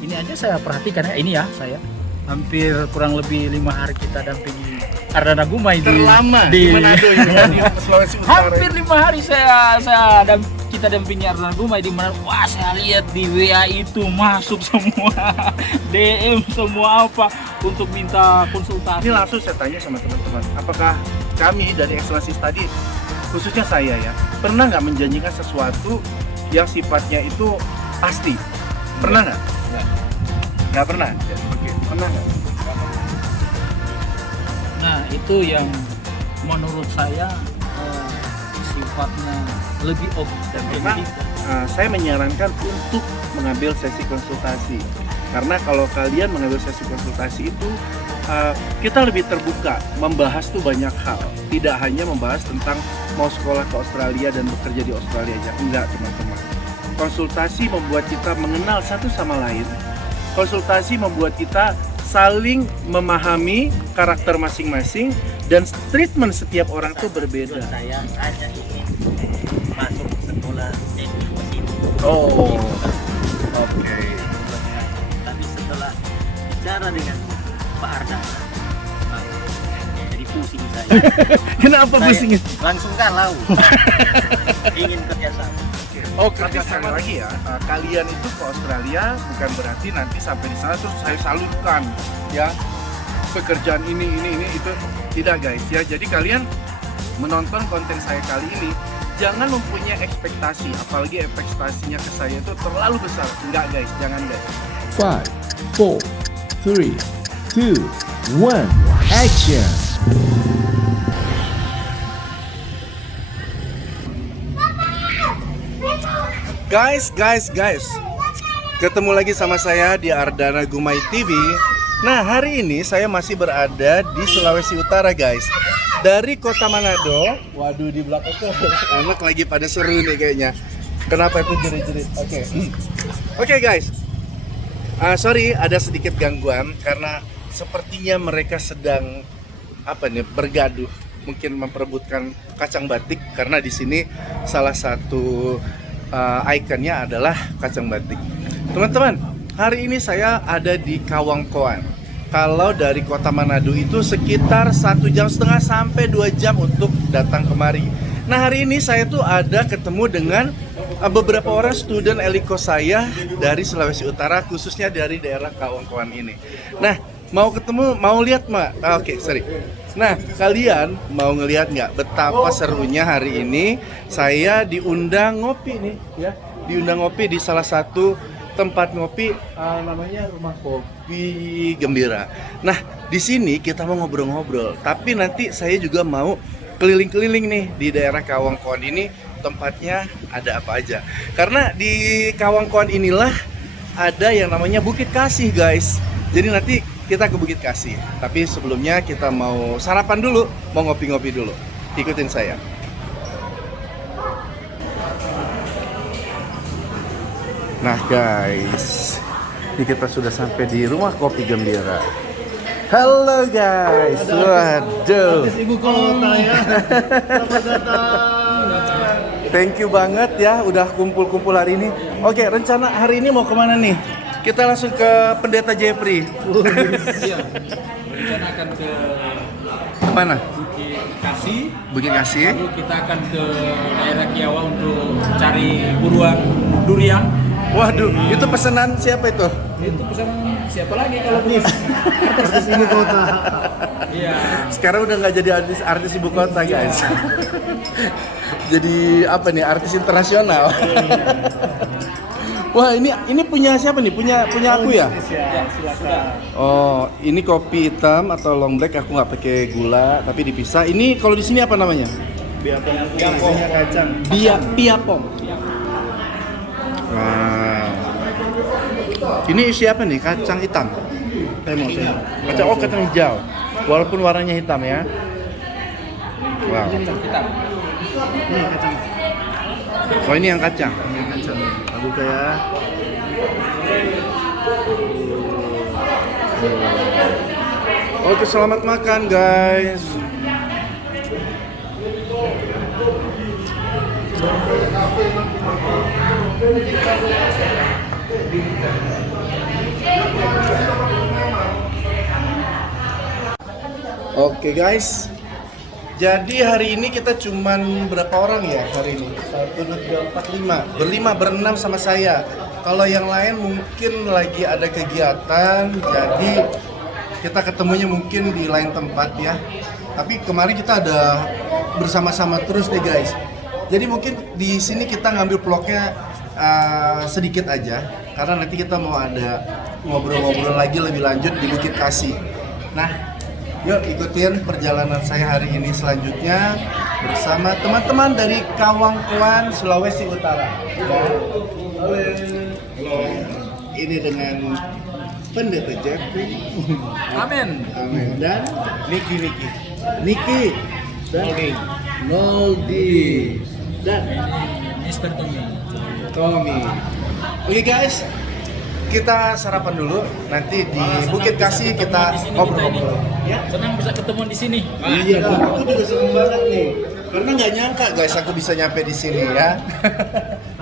ini aja saya perhatikan ya, ini ya saya hampir kurang lebih 5 hari kita dampingi Ardana Gumai terlama di Manado ini, di Sulawesi Utara. hampir 5 hari kita dampingi Ardana Gumai di mana. Wah, saya lihat di WA itu masuk semua DM semua apa untuk minta konsultasi. Ini langsung saya tanya sama teman-teman, apakah kami dari Excellency Study, khususnya saya ya, pernah nggak menjanjikan sesuatu yang sifatnya itu pasti? Pernah nggak? Nggak pernah. Oke, pernah nggak? Nah, itu yang menurut saya sifatnya lebih dan Memang saya menyarankan untuk mengambil sesi konsultasi, karena kalau kalian mengambil sesi konsultasi itu kita lebih terbuka membahas tuh banyak hal, tidak hanya membahas tentang mau sekolah ke Australia dan bekerja di Australia aja, enggak teman-teman. Konsultasi membuat kita mengenal satu sama lain, konsultasi membuat kita saling memahami karakter masing-masing, dan treatment setiap orang tuh berbeda. Saya hanya ingin masuk sekolah teknik mesin. Oh, oke. Tapi setelah bicara dengan Pak Arda, jadi pusing saya. Kenapa Saya pusing? langsung galau. Ingin kerjasama. Oh, tapi sekali lagi ya, kalian itu ke Australia bukan berarti nanti sampai di sana terus saya salurkan ya pekerjaan ini itu, tidak guys ya. Jadi kalian menonton konten saya kali ini jangan mempunyai ekspektasi, apalagi ekspektasinya ke saya itu terlalu besar. Enggak guys, jangan guys. 5, 4, 3, 2, 1, action! Guys, ketemu lagi sama saya di Ardana Gumai TV. Nah, hari ini saya masih berada di Sulawesi Utara guys. Dari kota Manado. Waduh, di belakang tuh anak lagi pada seru nih kayaknya. Kenapa itu jerit-jerit? Oke guys. Sorry ada sedikit gangguan karena sepertinya mereka sedang bergaduh, mungkin memperebutkan kacang batik, karena di sini salah satu ikonnya adalah kacang batik. Teman-teman, hari ini saya ada di Kawangkoan. Kalau dari kota Manado itu sekitar 1,5 jam sampai 2 jam untuk datang kemari. Nah, hari ini saya tuh ada ketemu dengan beberapa orang student Eliko saya dari Sulawesi Utara, khususnya dari daerah Kawangkoan ini. Nah, mau lihat Mak? Oke, sorry. Nah, kalian mau ngelihat nggak betapa serunya hari ini saya diundang ngopi nih ya, diundang ngopi di salah satu tempat ngopi, namanya Rumah Kopi Gembira. Nah, di sini kita mau ngobrol-ngobrol, tapi nanti saya juga mau keliling-keliling nih di daerah Kawangkoan ini, tempatnya ada apa aja. Karena di Kawangkoan inilah ada yang namanya Bukit Kasih guys. Jadi nanti kita ke Bukit Kasih, tapi sebelumnya kita mau sarapan dulu, mau ngopi-ngopi dulu. Ikutin saya. Nah guys, ini kita sudah sampai di Rumah Kopi Gembira. Halo guys, waduh. Ibu kota ya. Selamat datang. Thank you banget ya, udah kumpul-kumpul hari ini. Oke, rencana hari ini mau kemana nih? Kita langsung ke Pendeta Jeffrey. Iya. Rencana akan ke Kemana? Bukit Kasih, Bukit Kasih. lalu kita akan ke daerah Kiawa untuk cari buruan durian. Waduh, itu pesanan siapa itu? Itu pesanan siapa lagi kalau bukan Artis ibu kota. Iya. Sekarang udah nggak jadi artis ibu kota guys. Jadi apa nih, artis internasional. Wah, ini punya siapa nih? Punya aku ya? Ya, silakan. Oh, ini kopi hitam atau long black, aku nggak pakai gula tapi dipisah. Ini kalau di sini apa namanya? Biapong kacang. Piapong. Wow. Ini isi apa nih? Kacang hitam. Kacang hijau. Walaupun warnanya hitam ya. Wow. Kita. Nih kacang. Oh, ini yang kacang. Ini kacang. Buka ya. Oke, selamat makan guys. Oke guys, jadi hari ini kita cuman berapa orang ya hari ini? 1, 2, 3, 4, 5 berlima, berenam sama saya. Kalau yang lain mungkin lagi ada kegiatan, jadi kita ketemunya mungkin di lain tempat ya. Tapi kemarin kita ada bersama-sama terus nih guys. Jadi mungkin di sini kita ngambil vlognya sedikit aja, karena nanti kita mau ada ngobrol-ngobrol lagi lebih lanjut di Bukit Kasih. Nah, yuk ikutin perjalanan saya hari ini selanjutnya bersama teman-teman dari Kawangkoan, Sulawesi Utara. Halo. Ini dengan Pendeta Jeffrey. Amin. Amin. Dan Niki dan Noldi dan Mister Tommy. Oke guys, kita sarapan dulu. Nanti di Bukit Kasih kita ngobrol-ngobrol. Ya. Senang bisa ketemu di sini. Iya, aku juga seneng banget nih. Karena nggak nyangka guys, aku bisa nyampe di sini ya.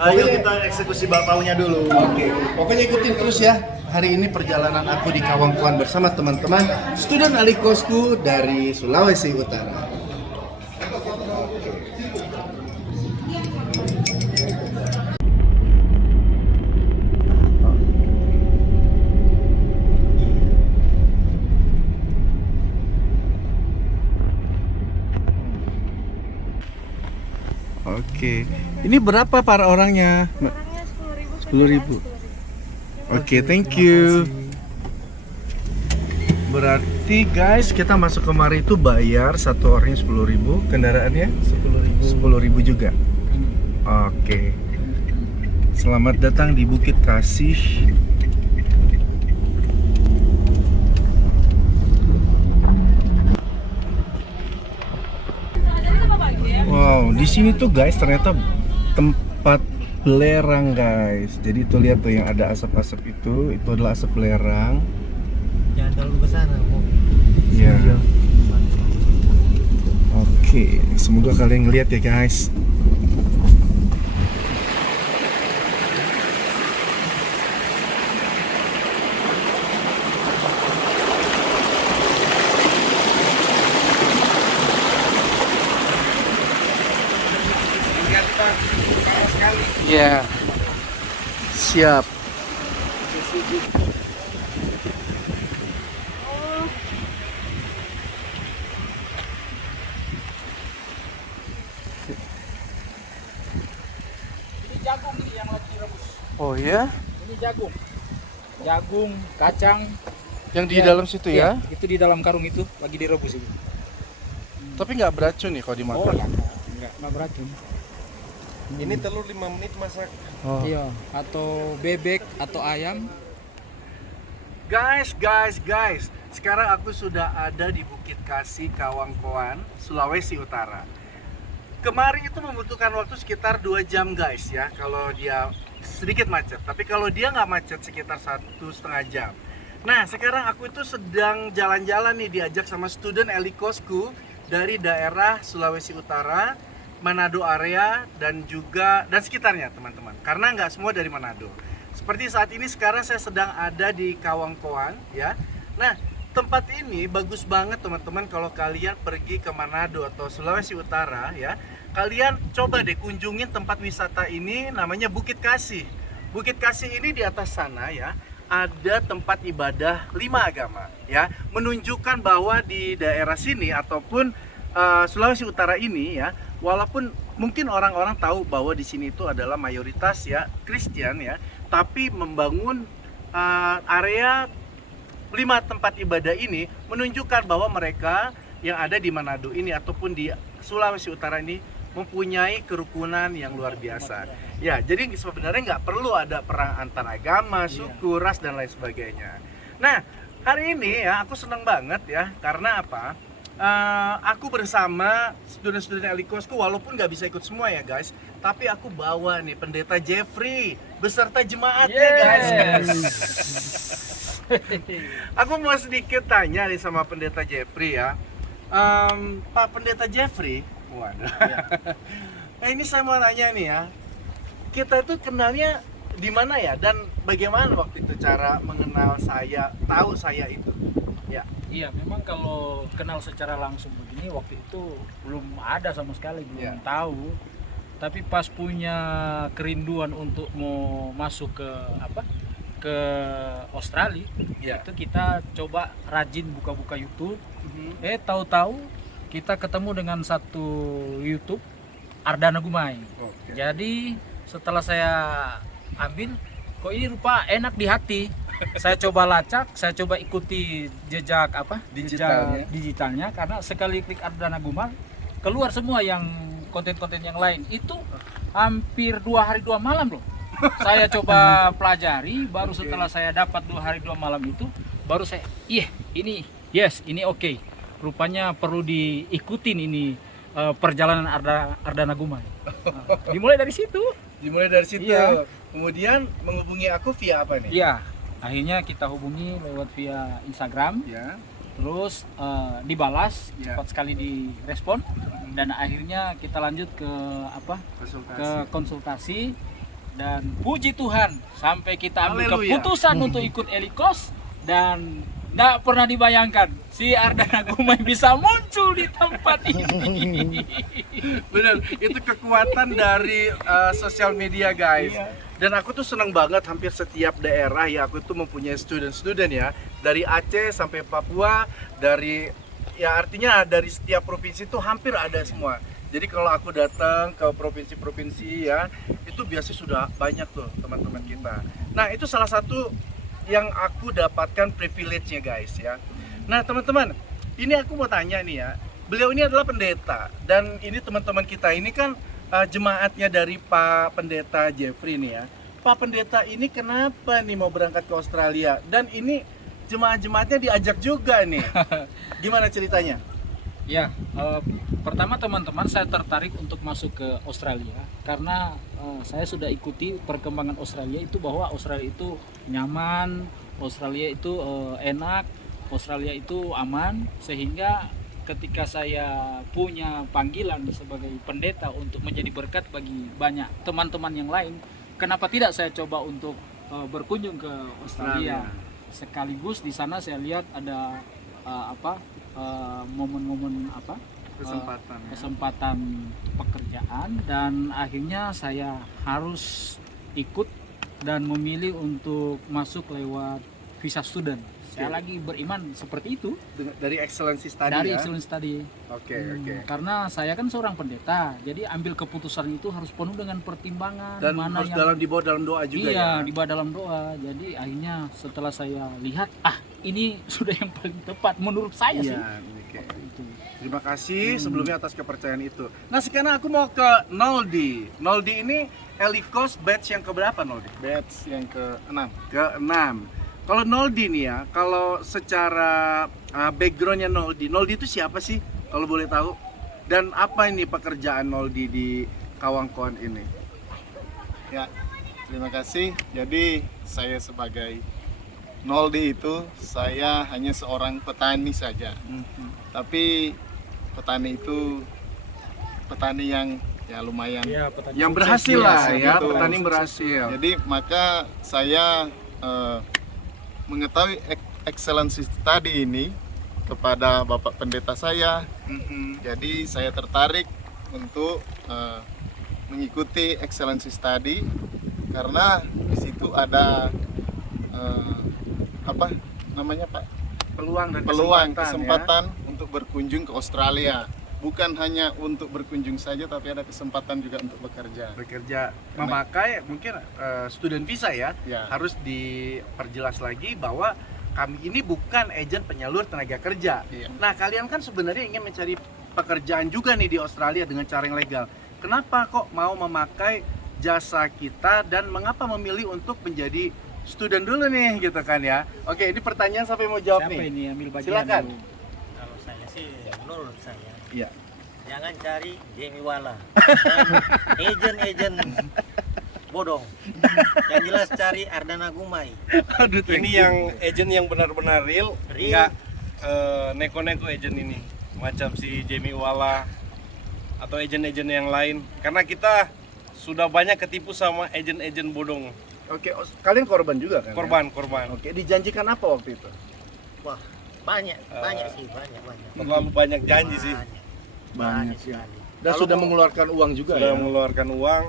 Ayo kita eksekusi bapaunya dulu. Oke, pokoknya ikutin terus ya. Hari ini perjalanan aku di Kawangkoan bersama teman-teman student alikosku dari Sulawesi Utara. Oke, ini berapa para orangnya? Orangnya 10.000. Oke, thank you. Berarti guys, kita masuk kemari itu bayar satu orangnya 10.000, kendaraannya 10.000 juga. Oke. Selamat datang di Bukit Kasih. Wow, di sini tuh guys ternyata tempat belerang guys. Jadi tuh lihat tuh yang ada asap-asap itu adalah asap belerang. Jangan terlalu ke sana, Bu. Ya. Oke, semoga kalian ngeliat ya guys. Ya, siap. Ini jagung nih yang lagi direbus. Oh ya, Ini jagung, kacang. yang di dalam situ ya. Itu di dalam karung itu lagi direbus itu. Tapi nggak beracun nih kalau dimakan. Enggak beracun. Ini telur 5 menit masak. Oh. Iya, atau bebek atau ayam. Guys. Sekarang aku sudah ada di Bukit Kasih, Kawangkoan, Sulawesi Utara. Kemarin itu membutuhkan waktu sekitar 2 jam guys ya, kalau dia sedikit macet. Tapi kalau dia nggak macet sekitar 1,5 jam. Nah, sekarang aku itu sedang jalan-jalan nih, diajak sama student elikosku dari daerah Sulawesi Utara, Manado area dan sekitarnya teman-teman. Karena nggak semua dari Manado. Seperti saat ini sekarang saya sedang ada di Kawangkoan ya. Nah, tempat ini bagus banget teman-teman kalau kalian pergi ke Manado atau Sulawesi Utara ya. Kalian coba deh kunjungin tempat wisata ini, namanya Bukit Kasih. Bukit Kasih ini di atas sana ya, ada tempat ibadah 5 agama ya, menunjukkan bahwa di daerah sini ataupun Sulawesi Utara ini ya, walaupun mungkin orang-orang tahu bahwa di sini itu adalah mayoritas ya Kristen ya, tapi membangun area 5 tempat ibadah ini menunjukkan bahwa mereka yang ada di Manado ini ataupun di Sulawesi Utara ini mempunyai kerukunan yang luar biasa. Ya, jadi sebenarnya nggak perlu ada perang antar agama, suku, ras dan lain sebagainya. Nah, hari ini ya aku senang banget ya, karena apa? Aku bersama student-student elikosku, walaupun nggak bisa ikut semua ya guys, tapi aku bawa nih Pendeta Jeffrey beserta jemaatnya guys. Aku mau sedikit tanya nih sama Pendeta Jeffrey ya, Pak Pendeta Jeffrey. Waduh. Nah, ini saya mau nanya nih ya, kita itu kenalnya di mana ya, dan bagaimana waktu itu cara mengenal saya, tahu saya itu? Ya. Iya, memang kalau kenal secara langsung begini waktu itu belum ada sama sekali, belum tahu. Tapi pas punya kerinduan untuk mau masuk ke ke Australia, itu kita coba rajin buka-buka YouTube. Tahu-tahu kita ketemu dengan satu YouTube Ardana Gumai. Jadi setelah saya ambil, kok ini rupa enak di hati. Saya coba lacak, saya coba ikuti jejak digitalnya, karena sekali klik Ardana Gumai keluar semua yang konten-konten yang lain. Itu hampir 2 hari 2 malam loh. Saya coba pelajari, baru setelah saya dapat 2 hari 2 malam itu, baru saya ini oke. Rupanya perlu diikutin ini perjalanan Ardana Gumai. Dimulai dari situ. Iya. Kemudian menghubungi aku via apa nih? Iya. Akhirnya kita hubungi lewat via Instagram, terus dibalas, cepat sekali direspon, dan akhirnya kita lanjut ke konsultasi, dan puji Tuhan sampai kita ambil keputusan untuk ikut Elikos, dan tidak pernah dibayangkan si Ardana Gumai bisa muncul di tempat ini. Bener, itu kekuatan dari sosial media guys. Dan aku tuh senang banget, hampir setiap daerah ya aku tuh mempunyai student ya, dari Aceh sampai Papua, artinya dari setiap provinsi tuh hampir ada semua. Jadi kalau aku datang ke provinsi-provinsi ya, itu biasanya sudah banyak tuh teman-teman kita. Nah, itu salah satu yang aku dapatkan privilege-nya guys ya. Nah, teman-teman, ini aku mau tanya nih ya. Beliau ini adalah pendeta, dan ini teman-teman kita ini kan jemaatnya dari Pak Pendeta Jeffrey nih ya. Pak Pendeta ini kenapa nih mau berangkat ke Australia? Dan ini jemaat-jemaatnya diajak juga nih. Gimana ceritanya? Ya, pertama teman-teman saya tertarik untuk masuk ke Australia karena saya sudah ikuti perkembangan Australia itu, bahwa Australia itu nyaman, Australia itu enak, Australia itu aman, sehingga ketika saya punya panggilan sebagai pendeta untuk menjadi berkat bagi banyak teman-teman yang lain, kenapa tidak saya coba untuk berkunjung ke Australia. Sekaligus di sana saya lihat ada momen-momen kesempatan pekerjaan, dan akhirnya saya harus ikut dan memilih untuk masuk lewat visa student. Saya lagi beriman seperti itu dari Excellency Study. Dari Excellency Study. Oke. Karena saya kan seorang pendeta, jadi ambil keputusan itu harus penuh dengan pertimbangan. Dan mana harus yang dibawa dalam doa juga ya. Iya, dibawa dalam doa. Jadi akhirnya setelah saya lihat, ini sudah yang paling tepat menurut saya sih. Itu. Terima kasih sebelumnya atas kepercayaan itu. Nah, sekarang aku mau ke Noldi. Noldi ini Elikos batch yang keberapa Noldi? Batch yang ke-6. Ke-6. Kalau Noldi nih ya, kalau secara backgroundnya Noldi itu siapa sih kalau boleh tahu? Dan apa ini pekerjaan Noldi di Kawangkoan ini? Ya, terima kasih. Jadi saya sebagai Noldi itu, saya hanya seorang petani saja. Tapi petani itu petani yang ya lumayan, yang berhasil lah ya, gitu. petani berhasil. Jadi maka saya mengetahui Excellency Study ini kepada Bapak Pendeta saya. Jadi saya tertarik untuk mengikuti Excellency Study karena di situ ada peluang dan kesempatan untuk berkunjung ke Australia. Bukan hanya untuk berkunjung saja, tapi ada kesempatan juga untuk bekerja. Memakai mungkin student visa ya. Harus diperjelas lagi bahwa kami ini bukan agen penyalur tenaga kerja. Nah, kalian kan sebenarnya ingin mencari pekerjaan juga nih di Australia dengan cara yang legal. Kenapa kok mau memakai jasa kita, dan mengapa memilih untuk menjadi student dulu nih gitu kan ya? Oke, ini pertanyaan siapa yang mau jawab nih? Ini ambil bagian Silakan. dulu. Kalau saya sih, menurut saya, Iya. jangan cari Jamie Wala, agen bodong. Yang jelas cari Ardana Gumai. Aduh, Ini yang agent yang benar-benar real, nggak neko-neko agent ini, macam si Jamie Wala atau agent-agent yang lain. Karena kita sudah banyak ketipu sama agent-agent bodong. Oke, kalian korban juga kan? Korban. Oke, dijanjikan apa waktu itu? Wah, banyak sih, banyak. Terlalu banyak janji sih. Banyak ya. sekali. Dan Kalau sudah mau- mengeluarkan uang juga Sudah ya. mengeluarkan uang.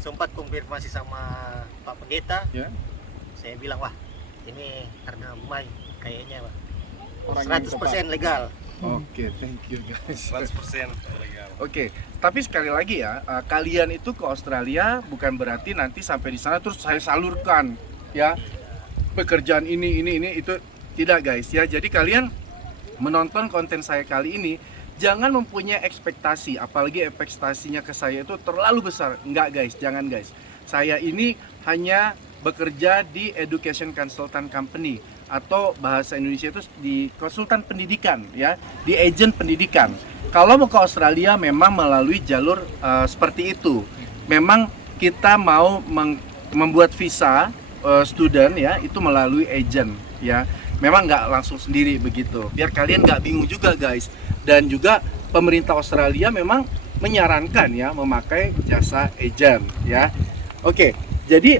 Sempat konfirmasi sama Pak Pendeta, Ya. saya bilang wah ini karena Gumai kayaknya wah, Orang yang 100% legal. Oke, thank you guys. 100% legal. Oke, tapi sekali lagi ya, kalian itu ke Australia bukan berarti nanti sampai di sana terus saya salurkan ya pekerjaan ini itu tidak guys ya. Jadi kalian menonton konten saya kali ini jangan mempunyai ekspektasi, apalagi ekspektasinya ke saya itu terlalu besar. Enggak guys, jangan guys. Saya ini hanya bekerja di Education Consultant Company atau bahasa Indonesia itu di konsultan pendidikan ya, di agent pendidikan. Kalau mau ke Australia memang melalui jalur seperti itu. Memang kita mau membuat visa student ya, itu melalui agent ya. Memang nggak langsung sendiri begitu. Biar kalian nggak bingung juga guys. Dan juga pemerintah Australia memang menyarankan ya memakai jasa agent ya. Oke, jadi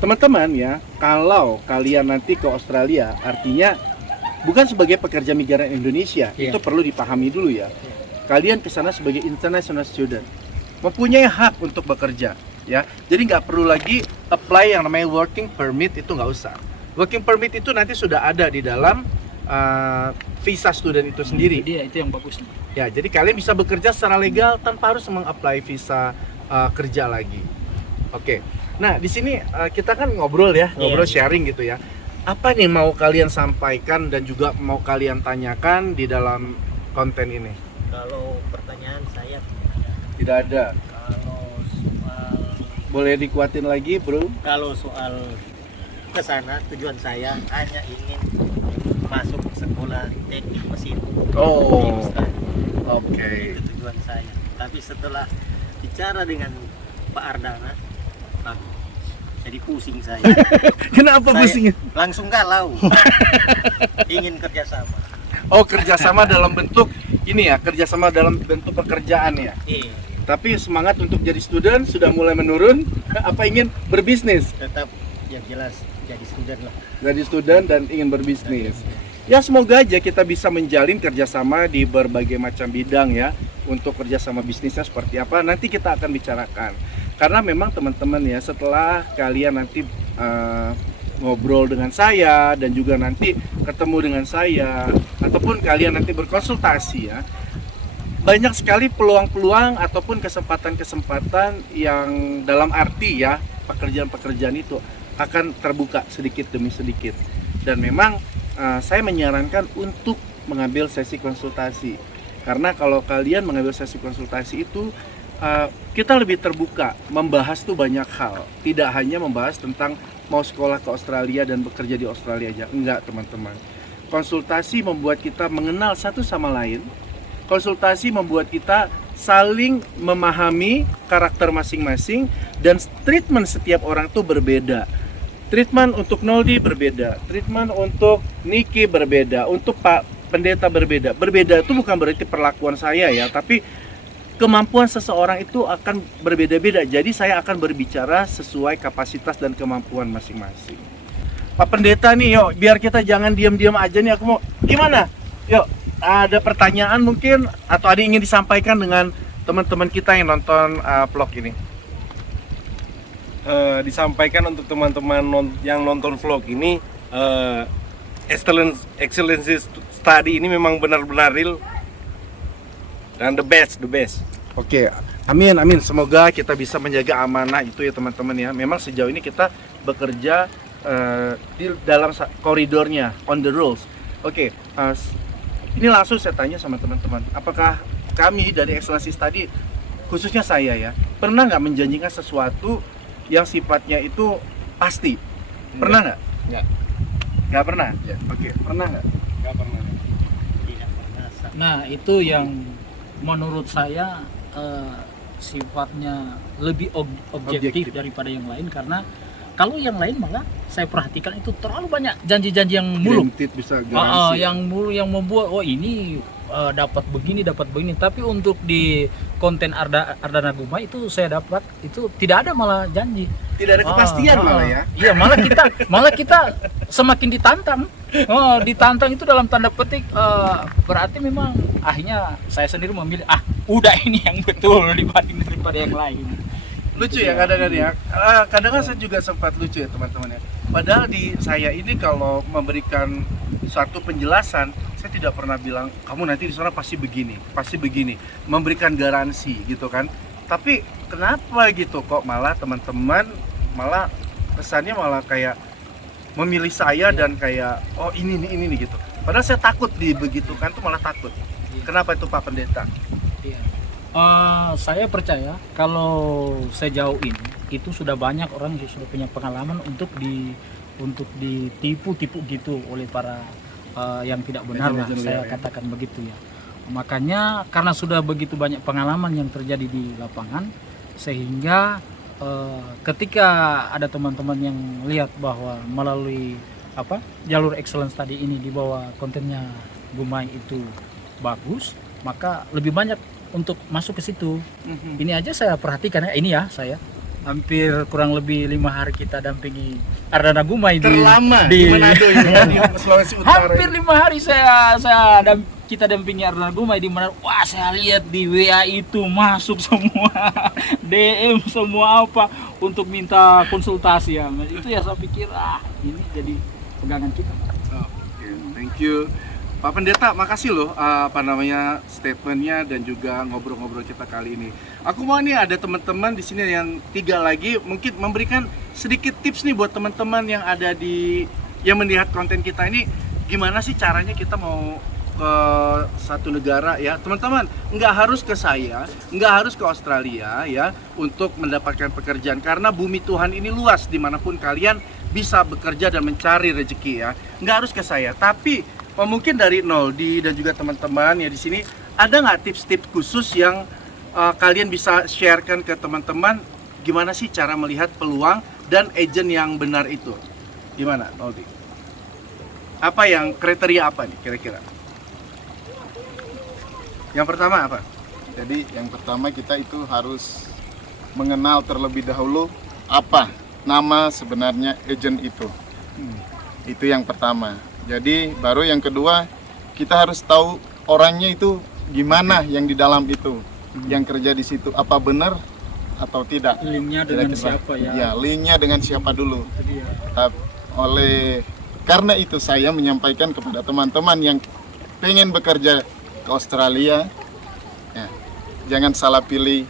teman-teman ya, kalau kalian nanti ke Australia, artinya bukan sebagai pekerja migran Indonesia, itu perlu dipahami dulu ya. Kalian ke sana sebagai international student, mempunyai hak untuk bekerja ya. Jadi nggak perlu lagi apply yang namanya working permit, itu nggak usah. Working permit itu nanti sudah ada di dalam visa student itu sendiri. Dia itu yang bagus. Ya, jadi kalian bisa bekerja secara legal tanpa harus mengapply visa kerja lagi. Oke. Nah, di sini kita kan ngobrol ya, ngobrol sharing gitu ya. Apa nih mau kalian sampaikan dan juga mau kalian tanyakan di dalam konten ini? Kalau pertanyaan saya, Tidak ada. kalau soal Boleh dikuatin lagi, Bro? ke sana tujuan saya hanya ingin masuk sekolah teknik mesin. Oh, Di Australia. oke. Itu tujuan saya. Tapi setelah bicara dengan Pak Ardana, jadi pusing saya. Kenapa Saya pusing? langsung galau. Ingin kerjasama. Oh, kerjasama dalam bentuk ini ya, kerjasama dalam bentuk pekerjaan ya. Tapi semangat untuk jadi student sudah mulai menurun. Apa ingin berbisnis? Tetap yang jelas jadi student lah. Jadi student dan ingin berbisnis. Ya semoga aja kita bisa menjalin kerjasama di berbagai macam bidang ya. Untuk kerjasama bisnisnya seperti apa nanti kita akan bicarakan. Karena memang teman-teman ya, setelah kalian nanti ngobrol dengan saya dan juga nanti ketemu dengan saya ataupun kalian nanti berkonsultasi ya, banyak sekali peluang-peluang ataupun kesempatan-kesempatan yang dalam arti ya pekerjaan-pekerjaan itu akan terbuka sedikit demi sedikit. Dan memang saya menyarankan untuk mengambil sesi konsultasi, karena kalau kalian mengambil sesi konsultasi itu kita lebih terbuka membahas tuh banyak hal, tidak hanya membahas tentang mau sekolah ke Australia dan bekerja di Australia aja, enggak teman-teman. Konsultasi membuat kita mengenal satu sama lain. Konsultasi membuat kita saling memahami karakter masing-masing, dan treatment setiap orang tuh berbeda. Treatment untuk Noldi berbeda, treatment untuk Niki berbeda, untuk Pak Pendeta berbeda. Berbeda itu bukan berarti perlakuan saya ya, tapi kemampuan seseorang itu akan berbeda-beda. Jadi saya akan berbicara sesuai kapasitas dan kemampuan masing-masing. Pak Pendeta nih, yuk biar kita jangan diam-diam aja nih, aku mau gimana? Yuk, ada pertanyaan mungkin atau ada yang ingin disampaikan dengan teman-teman kita yang nonton vlog ini? Disampaikan untuk teman-teman yang nonton vlog ini, excellency study ini memang benar-benar real dan the best. Oke, amin. Semoga kita bisa menjaga amanah itu ya teman-teman ya. Memang sejauh ini kita bekerja di dalam koridornya, on the rules. Oke, ini langsung saya tanya sama teman-teman, apakah kami dari Excellency Study, khususnya saya ya, pernah nggak menjanjikan sesuatu yang sifatnya itu pasti? Pernah nggak? Nggak. Nggak pernah? Ya. Oke, pernah nggak? Nggak pernah. Tidak pernah. Nah, itu yang menurut saya sifatnya lebih objektif daripada yang lain, karena kalau yang lain malah saya perhatikan itu terlalu banyak janji-janji yang muluk. Guaranteed bisa garansi. Yang muluk, yang membuat ini dapat begini, tapi untuk di konten Ardana Gumai itu saya dapat itu tidak ada malah janji. Tidak ada kepastian malah ya. Iya, malah kita semakin ditantang. Ditantang itu dalam tanda petik, berarti memang akhirnya saya sendiri memilih udah ini yang betul dibanding daripada yang lain. Lucu ya kadang-kadang ya. Kadang-kadang saya juga sempat lucu ya teman-teman ya. Padahal di saya ini kalau memberikan suatu penjelasan, saya tidak pernah bilang kamu nanti di sana pasti begini, memberikan garansi gitu kan. Tapi kenapa gitu kok malah teman-teman malah kesannya malah kayak memilih saya dan kayak ini nih gitu. Padahal saya takut dibegitukan tuh malah takut. Kenapa itu Pak Pendeta? Iya. Saya percaya kalau sejauh ini itu sudah banyak orang yang sudah punya pengalaman untuk ditipu gitu oleh para yang tidak benar lah, saya katakan begitu ya. Makanya karena sudah begitu banyak pengalaman yang terjadi di lapangan, sehingga ketika ada teman-teman yang lihat bahwa melalui jalur excellence tadi ini di bawah kontennya Gumai itu bagus, maka lebih banyak untuk masuk ke situ. Ini aja saya perhatikan ya, ini ya saya hampir kurang lebih 5 hari kita dampingi Ardana Gumai terlama di Manado ya, di Sulawesi Utara. Hampir 5 hari kita dampingi Ardana Gumai di Manado. Wah, saya lihat di WA itu masuk semua DM semua untuk minta konsultasi ya. Itu ya saya pikir ini jadi pegangan kita. Thank you. Pak Pendeta, makasih loh statementnya dan juga ngobrol-ngobrol kita kali ini. Aku mau nih ada teman-teman di sini yang 3 lagi mungkin memberikan sedikit tips nih buat teman-teman yang ada yang melihat konten kita ini, gimana sih caranya kita mau ke satu negara ya teman-teman. Nggak harus ke saya, nggak harus ke Australia ya untuk mendapatkan pekerjaan, karena bumi Tuhan ini luas, dimanapun kalian bisa bekerja dan mencari rezeki ya. Nggak harus ke saya, tapi mungkin dari Noldi dan juga teman-teman ya di sini, ada nggak tips-tips khusus yang kalian bisa sharekan ke teman-teman, gimana sih cara melihat peluang dan agent yang benar itu? Gimana Noldi? Apa yang kriteria apa nih kira-kira? Yang pertama apa? Jadi yang pertama kita itu harus mengenal terlebih dahulu apa nama sebenarnya agent itu. Itu yang pertama. Jadi baru yang kedua kita harus tahu orangnya itu gimana yang di dalam itu, yang kerja di situ, apa benar atau tidak. Linknya dengan siapa ya? Ya, linknya dengan siapa dulu. Karena itu saya menyampaikan kepada teman-teman yang pengen bekerja ke Australia, ya, jangan salah pilih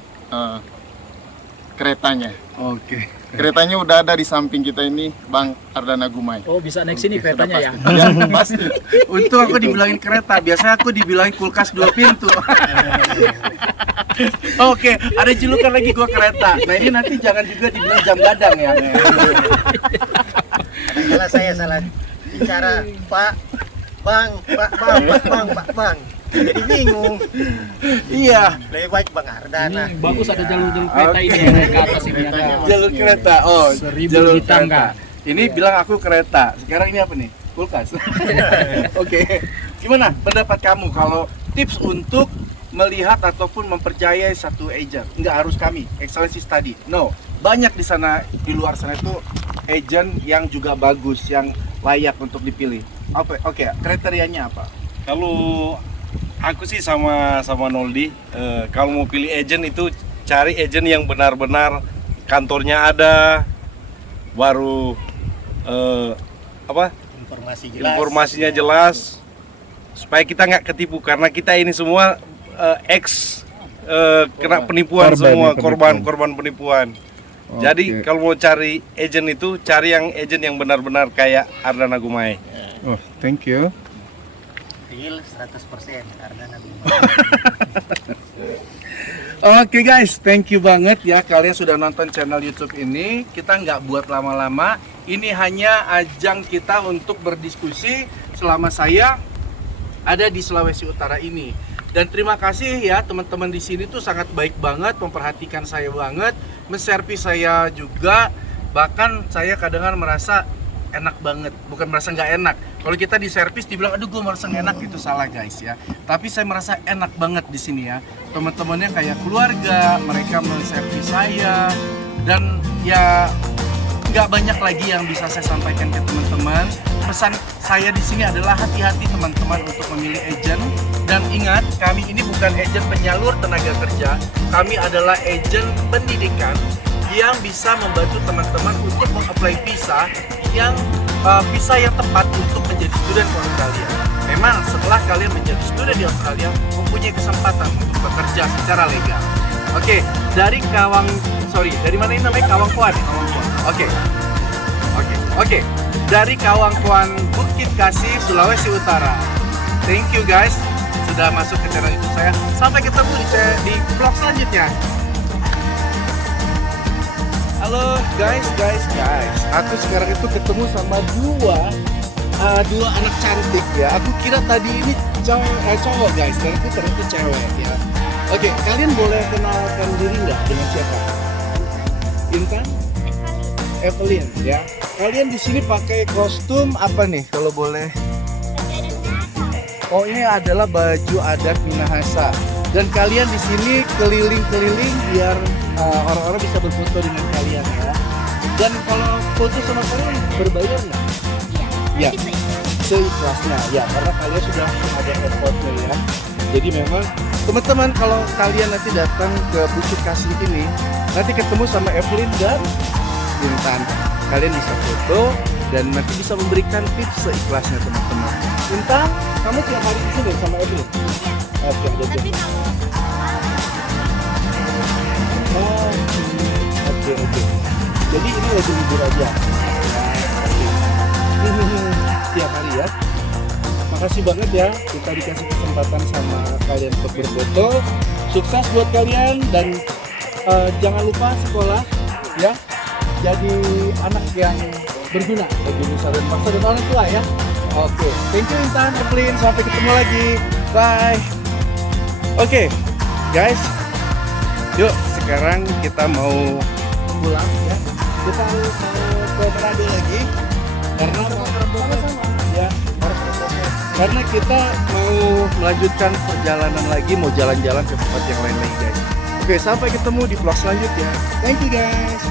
keretanya. Oke. Keretanya udah ada di samping kita ini, Bang Ardana Gumai. Oh, bisa naik sini keretanya ya? Ya, pasti. Untung aku dibilangin kereta, biasanya aku dibilangin kulkas 2 pintu. Oke, ada julukan lagi gua kereta. Nah ini nanti jangan juga dibilang jam gadang ya. Kalau saya salah bicara Bang. Jadi bingung. Iya. Lebih baik Bang Ardana. Ini bagus ada jalur-jalur kereta ini ya, naik ke atas ini ada. Jalur kereta. Oh, 1000 jalur di tangga. kereta. Ini bilang aku kereta. Sekarang ini apa nih? Kulkas. Oke. Gimana pendapat kamu kalau tips untuk melihat ataupun mempercayai satu agent? Nggak harus kami, Excellency Study. No, banyak di sana, di luar sana itu agent yang juga bagus, yang layak untuk dipilih. Oke, kriterianya apa? Kalau aku sih sama Noldi, kalau mau pilih agent itu cari agent yang benar-benar kantornya ada, baru informasinya jelas, supaya kita nggak ketipu, karena kita ini semua kena penipuan, semua korban penipuan. Jadi kalau mau cari agent itu cari agent yang benar-benar kayak Ardana Gumai. Oh, thank you. Real 100% Ardana Gumai. Oke guys, thank you banget ya kalian sudah nonton channel YouTube ini. Kita nggak buat lama-lama. Ini hanya ajang kita untuk berdiskusi selama saya ada di Sulawesi Utara ini. Dan terima kasih ya teman-teman di sini tuh sangat baik banget, memperhatikan saya banget, menservis saya juga. Bahkan saya kadang-kadang merasa enak banget, bukan merasa nggak enak. Kalau kita di servis dibilang, aduh gue merasa nggak enak, itu salah guys ya. Tapi saya merasa enak banget di sini ya. Teman-temannya kayak keluarga, mereka menservis saya, dan ya nggak banyak lagi yang bisa saya sampaikan ke teman-teman. Pesan saya di sini adalah hati-hati teman-teman untuk memilih agen, dan ingat, kami ini bukan agen penyalur tenaga kerja, kami adalah agen pendidikan yang bisa membantu teman-teman untuk mengapply visa yang tepat untuk menjadi student di Australia. Memang setelah kalian menjadi student di Australia, mempunyai kesempatan untuk bekerja secara legal. Oke, dari dari mana ini namanya? Kawangkuan. Oke. Dari Kawangkuan, Bukit Kasih, Sulawesi Utara. Thank you guys sudah masuk ke channel YouTube saya. Sampai ketemu di vlog selanjutnya. Halo guys. Aku sekarang itu ketemu sama dua anak cantik ya. Aku kira tadi ini cowok guys, ternyata cewek ya. Oke, kalian boleh kenalkan diri nggak dengan siapa? Intan? Evelyn ya. Kalian di sini pakai kostum apa nih kalau boleh? Oh, ini adalah baju adat Minahasa. Dan kalian di sini keliling-keliling biar orang-orang bisa berfoto dengan kalian ya. Dan kalau foto sama kalian berbayar nggak? Iya. Seikhlasnya ya, karena kalian sudah ada effortnya ya. Jadi memang teman-teman, kalau kalian nanti datang ke Bukit Kasih ini, nanti ketemu sama Evelyn dan Intan, kalian bisa foto dan nanti bisa memberikan tips seikhlasnya teman-teman. Intan, kamu tiap hari di sini sama Evelyn? Oke, Tapi oke. Jadi ini lagi libur aja. Tiap hari ya. Makasih banget ya, kita dikasih kesempatan sama kalian untuk berfoto. Sukses buat kalian, dan jangan lupa sekolah ya. Jadi anak yang berguna bagi nusa dan bangsa dan orang tua ya. Oke, thank you Intan, Evelyn, sampai ketemu lagi. Bye. Oke, guys. Yuk, sekarang kita mau pulang ya. Kita harus ke Manado lagi karena ya, karena kita mau melanjutkan perjalanan lagi, mau jalan-jalan ke tempat yang lain lagi guys. Oke, sampai ketemu di vlog selanjutnya. Thank you guys.